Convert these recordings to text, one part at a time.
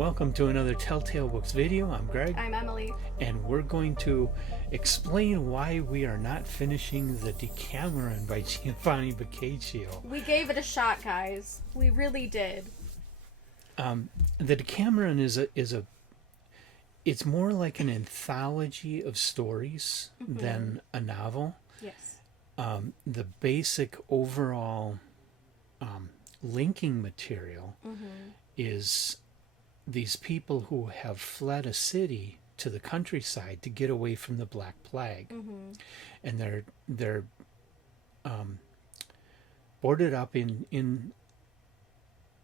Welcome to another Telltale Books video. I'm Greg. I'm Emily. And we're going to explain why we are not finishing the Decameron by Giovanni Boccaccio. We gave it a shot, guys. We really did. The Decameron it's more like an anthology of stories than a novel. Yes. The basic overall linking material is these people who have fled a city to the countryside to get away from the Black Plague, and they're boarded up in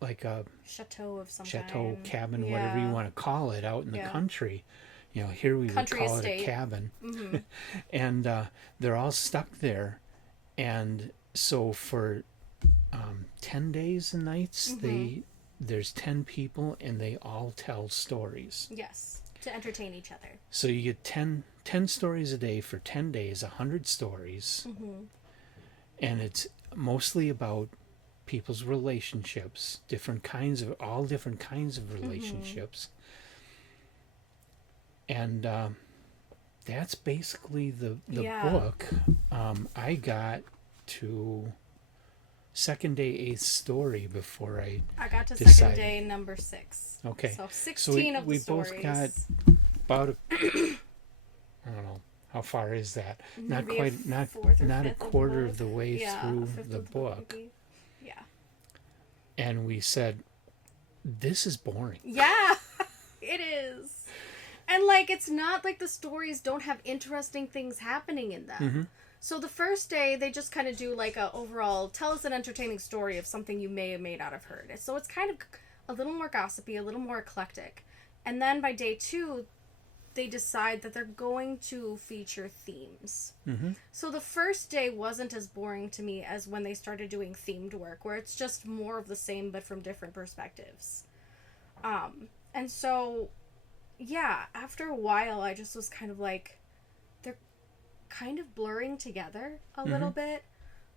like a chateau of some chateau, kind. cabin, whatever you want to call it, out in the country. You know, here we Country would call estate. it a cabin. And they're all stuck there, and so for 10 days and nights there's 10 people and they all tell stories. Yes, to entertain each other. So you get 10 stories a day for 10 days, 100 stories. And it's mostly about people's relationships, all different kinds of relationships. And that's basically the book. I got to second day, eighth story before I got to decided. second day number 6. Okay. So 16 of the we stories. both got about I don't know, how far is that? Not Maybe quite, not a quarter of the way through the book. Maybe. Yeah. And we said, this is boring. Yeah, it is. And like, it's not like the stories don't have interesting things happening in them. So the first day, they just kind of do like a overall, tell us an entertaining story of something you may or may not have heard. So it's kind of a little more gossipy, a little more eclectic. And then by day 2, they decide that they're going to feature themes. So the first day wasn't as boring to me as when they started doing themed work, where it's just more of the same but from different perspectives. And so, yeah, after a while, I just was kind of like, they're kind of blurring together a little bit.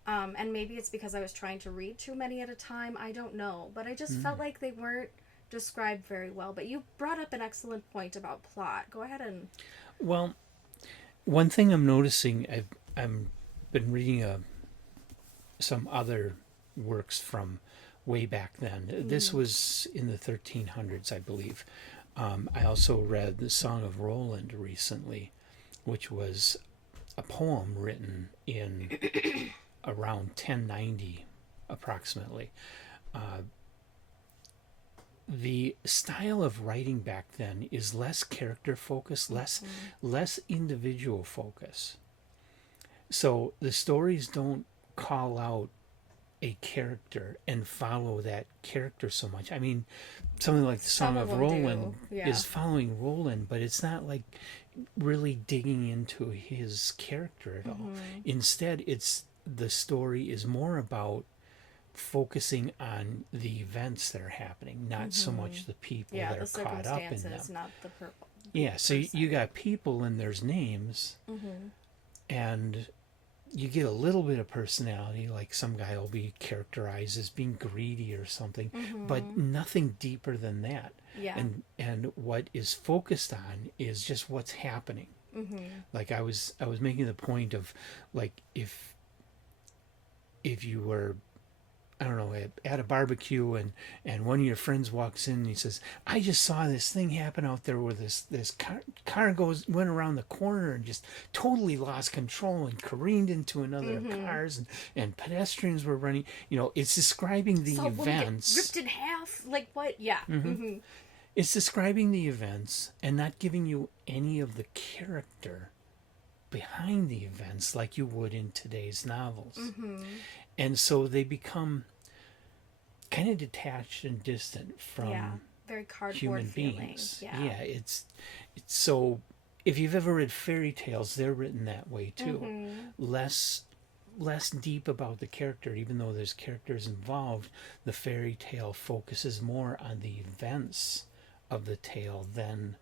And maybe it's because I was trying to read too many at a time. I don't know. But I just felt like they weren't described very well. But you brought up an excellent point about plot. Go ahead and... Well, one thing I'm noticing, I've been reading some other works from way back then. This was in the 1300s, I believe. I also read The Song of Roland recently, which was a poem written in around 1090 approximately. The style of writing back then is less character focused, less individual focus. So the stories don't call out a character and follow that character so much. I mean, something like The Song of Roland is following Roland, but it's not like really digging into his character at all. Instead, the story is more about focusing on the events that are happening, not so much the people that are caught up in them. Not the purple. Yeah, so you got people and there's names, and you get a little bit of personality, like some guy will be characterized as being greedy or something, but nothing deeper than that. Yeah. And what is focused on is just what's happening. Like I was making the point of, like, if you were, I don't know, at a barbecue and one of your friends walks in and he says, I just saw this thing happen out there where this car went around the corner and just totally lost control and careened into another cars and pedestrians were running. You know, it's describing the events. Ripped in half? Like what? Yeah. It's describing the events and not giving you any of the character behind the events like you would in today's novels. And so they become kind of detached and distant from very cardboard human feeling. beings. Yeah, it's so, if you've ever read fairy tales, they're written that way too. Less deep about the character, even though there's characters involved. The fairy tale focuses more on the events of the tale than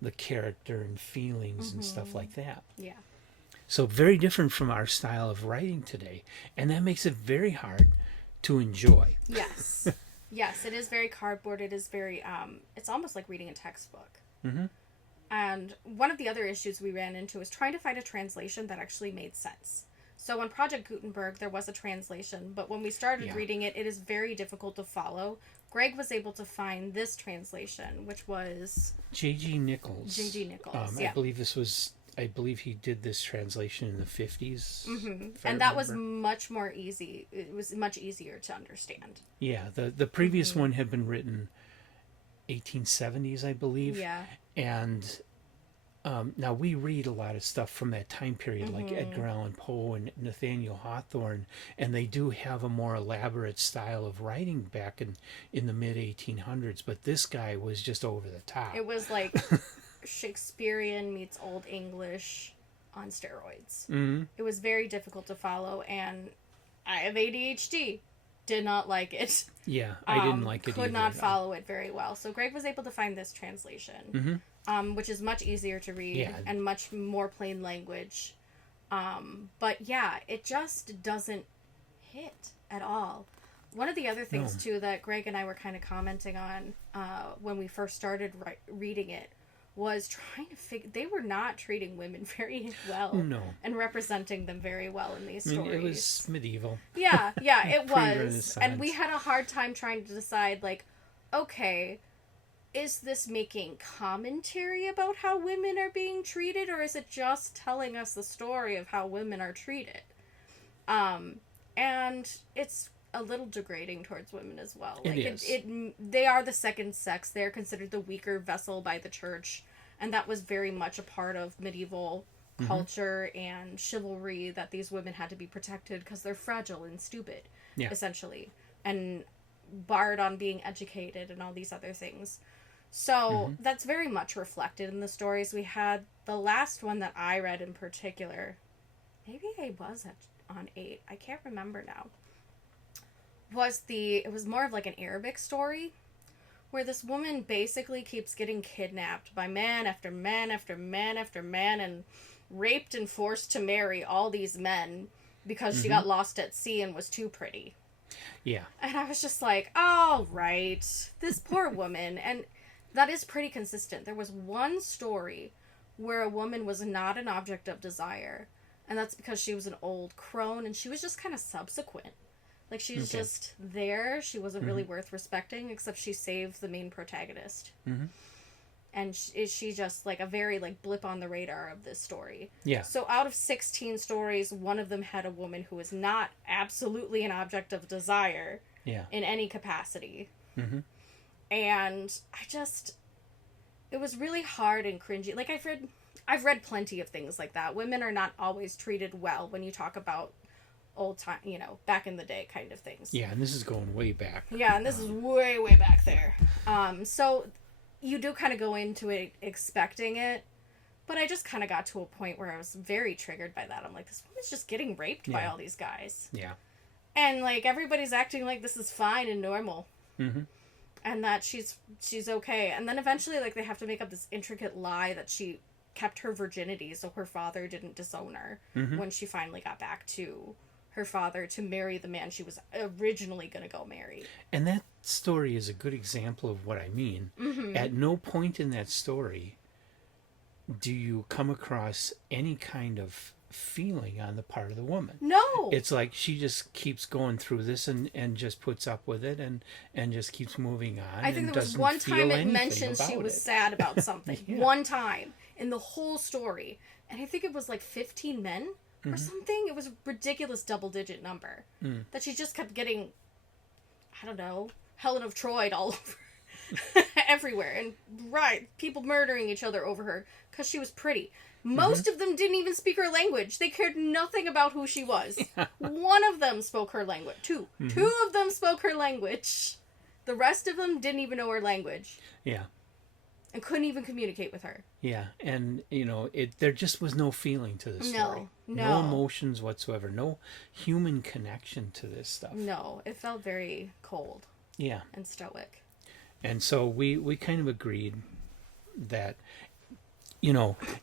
the character and feelings and stuff like that. Yeah. So very different from our style of writing today. And that makes it very hard to enjoy. Yes. Yes, it is very cardboard. It is very, it's almost like reading a textbook. Mm-hmm. And one of the other issues we ran into is trying to find a translation that actually made sense. So on Project Gutenberg, there was a translation, but when we started reading it, it is very difficult to follow. Greg was able to find this translation, which was... J.G. Nichols. J.G. Nichols, yeah. I believe he did this translation in the 50s. Mm-hmm. And that was much more easy. It was much easier to understand. Yeah, the previous one had been written 1870s, I believe. Yeah. And now we read a lot of stuff from that time period, like Edgar Allan Poe and Nathaniel Hawthorne, and they do have a more elaborate style of writing back in the mid 1800s. But this guy was just over the top. It was like Shakespearean meets Old English on steroids. Mm-hmm. It was very difficult to follow, and I have ADHD. Did not like it. Yeah, I didn't like it either. Could not follow it very well. So Greg was able to find this translation, which is much easier to read and much more plain language. But yeah, it just doesn't hit at all. One of the other things, too, that Greg and I were kind of commenting on when we first started reading it was trying to figure... They were not treating women very well. No. And representing them very well in these stories. It was medieval. Yeah, it was. And we had a hard time trying to decide, like, okay, is this making commentary about how women are being treated, or is it just telling us the story of how women are treated? And it's a little degrading towards women as well. Like, it is. They are the second sex. They're considered the weaker vessel by the church, and that was very much a part of medieval culture and chivalry, that these women had to be protected because they're fragile and stupid, essentially, and barred on being educated and all these other things. So that's very much reflected in the stories. We had the last one that I read in particular. Maybe I was on 8. I can't remember now. It was more of like an Arabic story where this woman basically keeps getting kidnapped by man after man after man after man and raped and forced to marry all these men because she got lost at sea and was too pretty. Yeah. And I was just like, all right, this poor woman. And that is pretty consistent. There was one story where a woman was not an object of desire, and that's because she was an old crone and she was just kind of subsequent. Like, she's just there. She wasn't really worth respecting, except she saved the main protagonist. Mm-hmm. And she just, like, a very, like, blip on the radar of this story. Yeah. So out of 16 stories, one of them had a woman who was not absolutely an object of desire in any capacity. Mm-hmm. And it was really hard and cringy. Like, I've read plenty of things like that. Women are not always treated well when you talk about old time, back in the day kind of things. Yeah, and this is going way back. Yeah, and this is way, way back there. So you do kind of go into it expecting it, but I just kind of got to a point where I was very triggered by that. I'm like, this woman's just getting raped by all these guys. Yeah. And, like, everybody's acting like this is fine and normal. Mm-hmm. And that she's okay. And then eventually, like, they have to make up this intricate lie that she kept her virginity so her father didn't disown her when she finally got back to her father to marry the man she was originally going to go marry. And that story is a good example of what I mean. Mm-hmm. At no point in that story do you come across any kind of feeling on the part of the woman. No. It's like she just keeps going through this and just puts up with it and just keeps moving on. I think there was one time it mentioned she was sad about something. One time in the whole story. And I think it was like 15 men or something. It was a ridiculous double-digit number. That she just kept getting, I don't know, Helen of Troy all over everywhere. And people murdering each other over her because she was pretty. Most of them didn't even speak her language. They cared nothing about who she was. One of them spoke her language. Two of them spoke her language. The rest of them didn't even know her language. Yeah. And couldn't even communicate with her. Yeah, and, there just was no feeling to this story. No emotions whatsoever. No human connection to this stuff. No, it felt very cold. Yeah. And stoic. And so we kind of agreed that,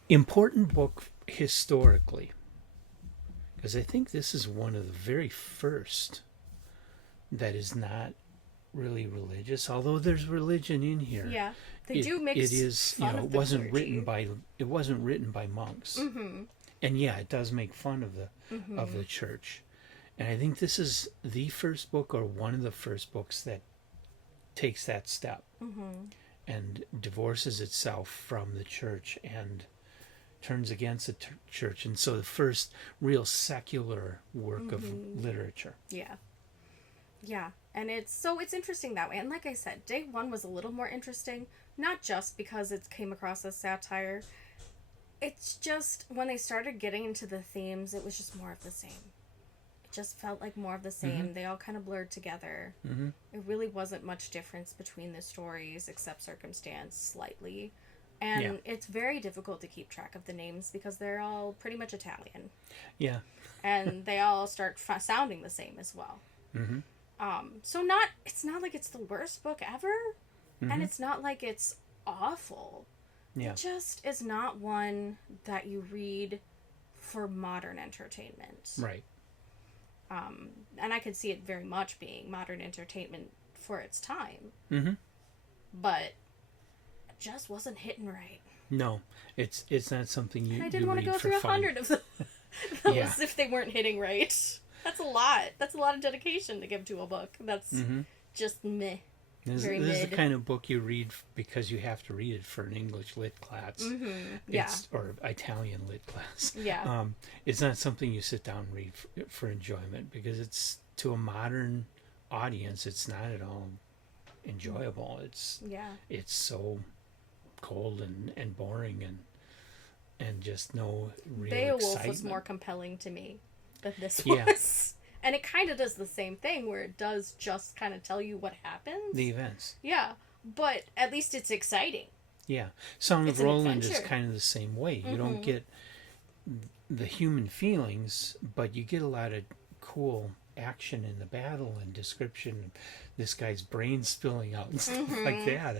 important book historically, because I think this is one of the very first that is not really religious, although there's religion in here. Yeah, they do make it is, fun of it the wasn't clergy. written by monks. Mm-hmm. And yeah, it does make fun of the church. And I think this is the first book, or one of the first books, that takes that step and divorces itself from the church and turns against the church. And so the first real secular work of literature. Yeah. Yeah. And it's interesting that way. And like I said, day one was a little more interesting, not just because it came across as satire. It's just when they started getting into the themes, it was just more of the same. It just felt like more of the same. They all kind of blurred together. It really wasn't much difference between the stories, except circumstance slightly. And it's very difficult to keep track of the names because they're all pretty much Italian. Yeah. And they all start sounding the same as well. So it's not like it's the worst book ever, and it's not like it's awful. Yeah. It just is not one that you read for modern entertainment. Right. And I could see it very much being modern entertainment for its time. But it just wasn't hitting right. No, it's not something you. And I didn't want to go through 100 of those if they weren't hitting right. That's a lot. That's a lot of dedication to give to a book. That's just meh. This is the kind of book you read because you have to read it for an English lit class. Yeah. Or Italian lit class. Yeah. It's not something you sit down and read for enjoyment, because it's, to a modern audience, it's not at all enjoyable. It's so cold and boring and just no real Beowulf excitement. was more compelling to me than this Yeah. was. And it kind of does the same thing, where it does just kind of tell you what happens. The events. Yeah, but at least it's exciting. Yeah. Song It's of an Roland is adventure. kind of the same way. You don't get the human feelings, but you get a lot of cool action in the battle and description. This guy's brain spilling out and stuff like that.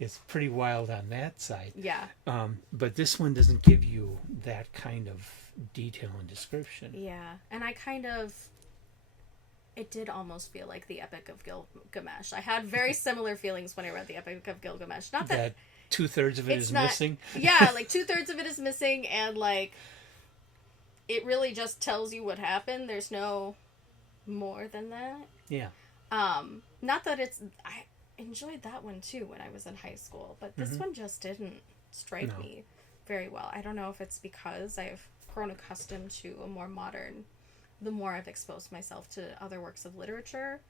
It's pretty wild on that side. Yeah. But this one doesn't give you that kind of detail and description. Yeah, and it did almost feel like the Epic of Gilgamesh. I had very similar feelings when I read the Epic of Gilgamesh. Not that 2/3 of it is missing. Yeah, like 2/3 of it is missing, and like it really just tells you what happened. There's no more than that. Yeah. Not that I enjoyed that one too when I was in high school, but this one just didn't strike me very well. I don't know if it's because I've grown accustomed to a more modern, the more I've exposed myself to other works of literature.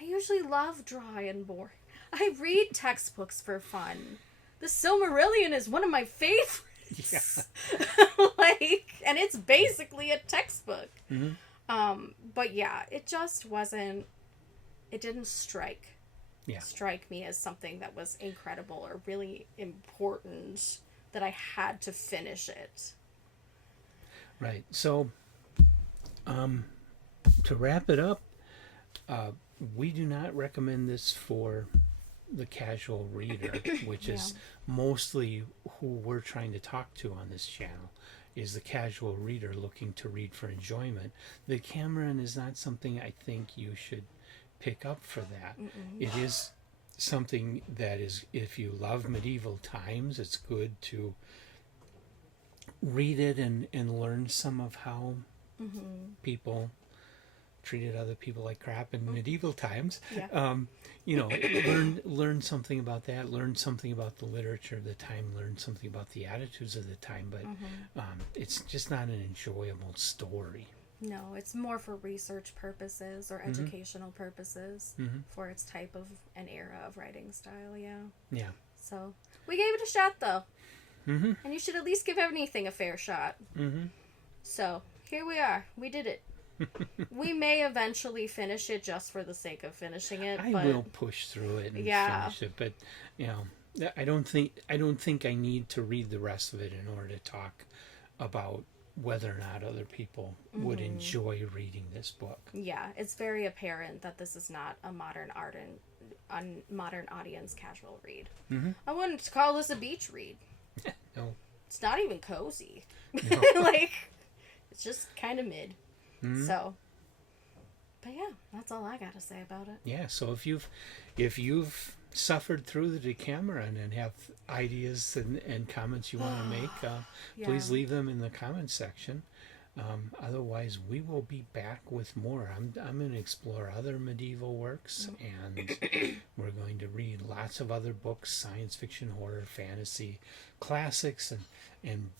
I usually love dry and boring. I read textbooks for fun. The Silmarillion is one of my favorites. Yeah. And it's basically a textbook. But yeah, it just wasn't, it didn't strike me as something that was incredible or really important that I had to finish it. Right. So, to wrap it up, we do not recommend this for the casual reader, which is mostly who we're trying to talk to on this channel, is the casual reader looking to read for enjoyment. The Decameron is not something I think you should pick up for that. It is something that is, if you love medieval times, it's good to read it and learn some of how people treated other people like crap in medieval times. Learn something about that, learn something about the literature of the time, learn something about the attitudes of the time, but it's just not an enjoyable story. No, it's more for research purposes or educational purposes for its type of an era of writing style. Yeah. So we gave it a shot though. And you should at least give anything a fair shot. So here we are. We did it. We may eventually finish it just for the sake of finishing it. I will push through it and finish it, but I don't think I need to read the rest of it in order to talk about whether or not other people would enjoy reading this book. Yeah, it's very apparent that this is not a modern audience casual read. I wouldn't call this a beach read. No. It's not even cozy. No. It's just kind of mid. So, But yeah, that's all I got to say about it. Yeah, so if you've suffered through the Decameron and have ideas and comments you want to make, please leave them in the comments section. Otherwise, we will be back with more. I'm going to explore other medieval works, and we're going to read lots of other books, science fiction, horror, fantasy, classics, and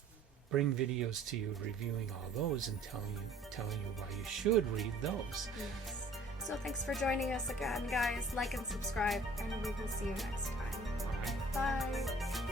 bring videos to you reviewing all those and telling you why you should read those. Yes. So thanks for joining us again, guys. Like and subscribe, and we will see you next time. Bye. Bye.